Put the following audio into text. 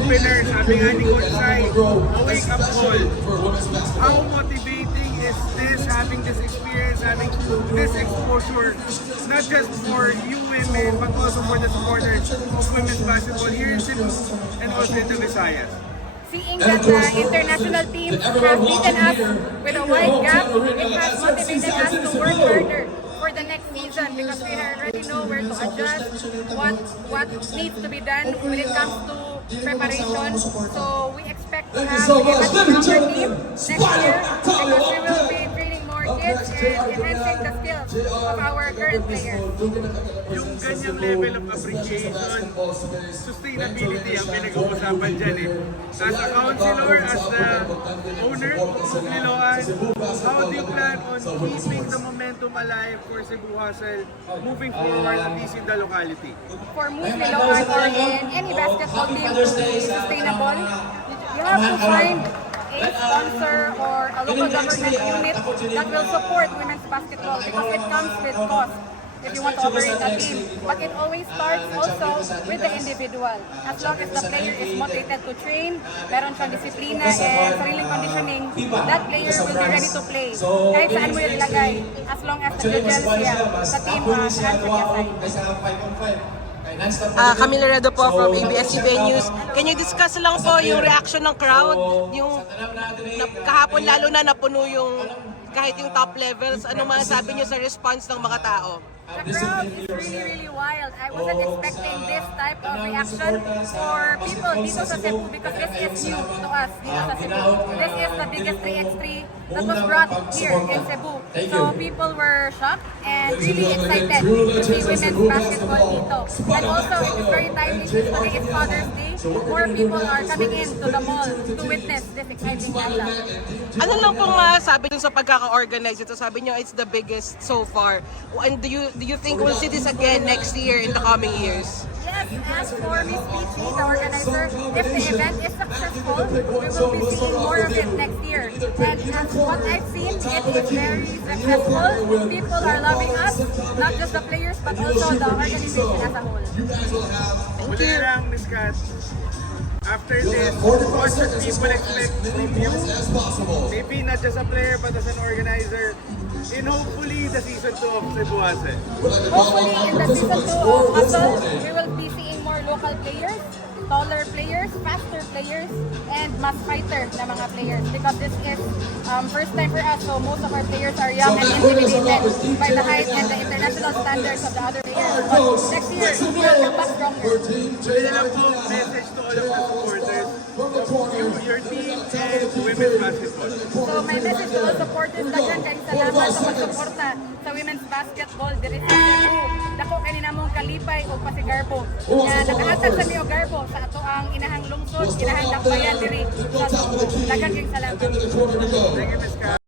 opener, sabi nga ni Coach Sai, a wake-up call. How motivating is this, having this experience, having this exposure, not just for you women, but also for the supporters of women's basketball here in Cebu and also in the Visayas? Seeing that the international team has beaten us with a wide gap, it has motivated us to work harder for the next season because we already know where to adjust, what needs to be done when it comes to preparation. So we expect to have a much stronger team next year because we will be training more kids and enhancing the skills of our current players. Yung ganyang level of appreciation, sustainability ang pinag-uusapan dyan eh. As a counselor, as the owner of Liloan, how do you plan on keeping the momentum alive for Cebu Hustle moving forward at least in the locality? For Move Liloan or in any basketball team to be sustainable, you have to find a sponsor or a local government unit that will support women's basketball because it comes with cost if you want to operate a team. But it always starts also with the individual. As long as the player is motivated to train, meron siyang disiplina and sariling conditioning, that player will be ready to play. Kahit saan mo yung ilagay, as long as nandiyan siya sa team has niya side. Camila Redo po from ABS-CBN News. Can you discuss lang po yung reaction ng crowd? Yung kahapon lalo na napuno yung kahit yung top levels. Ano masasabi niyo sa response ng mga tao? The crowd is really wild. I wasn't expecting this type of reaction for people dito sa Cebu because this is new to us dito sa Cebu. This is the biggest 3x3 that was brought here in Cebu. So people were shocked and really excited to see women's basketball dito. And also it is very timely since today is Father's Day. More people are coming in to the mall to witness this exciting gala. Ano lang pong masasabi dun sa pagkaka-organize ito? Sabi niyo it's the biggest so far. And do you think we'll see this again next year in the coming years? Yes, as for Miss Peachy, the organizer, if the event is successful, we will be seeing more of it next year. And as what I've seen, it is very successful. People are loving us, not just the players, but also the organization as a whole. Muli lang, Ms. Kat, after this, what should people expect from you? Maybe not just a player, but as an organizer, in hopefully the season 2 of Cebu Hustle. Hopefully in the season 2 of Hustle, we will be seeing more local players, taller players, faster players, and mass fighter na mga players because this is first time for us, so most of our players are young and intimidated by the height and the international standards of the other players. But next year, we will come back stronger. Muli lang po, message to all of the supporters of you, your team, and women's basketball. So my message to all supporters, daghan kayong salamat sa pagsuporta sa women's basketball diri sa Cebu. Dako kanina mong kalipay o pasigarbo nga nakahatag sa miyo garbo sa ato ang inahang lungsod, inahang dakbayan diri sa Cebu. Daghan kayong salamat. Thank you, Ms. Kat.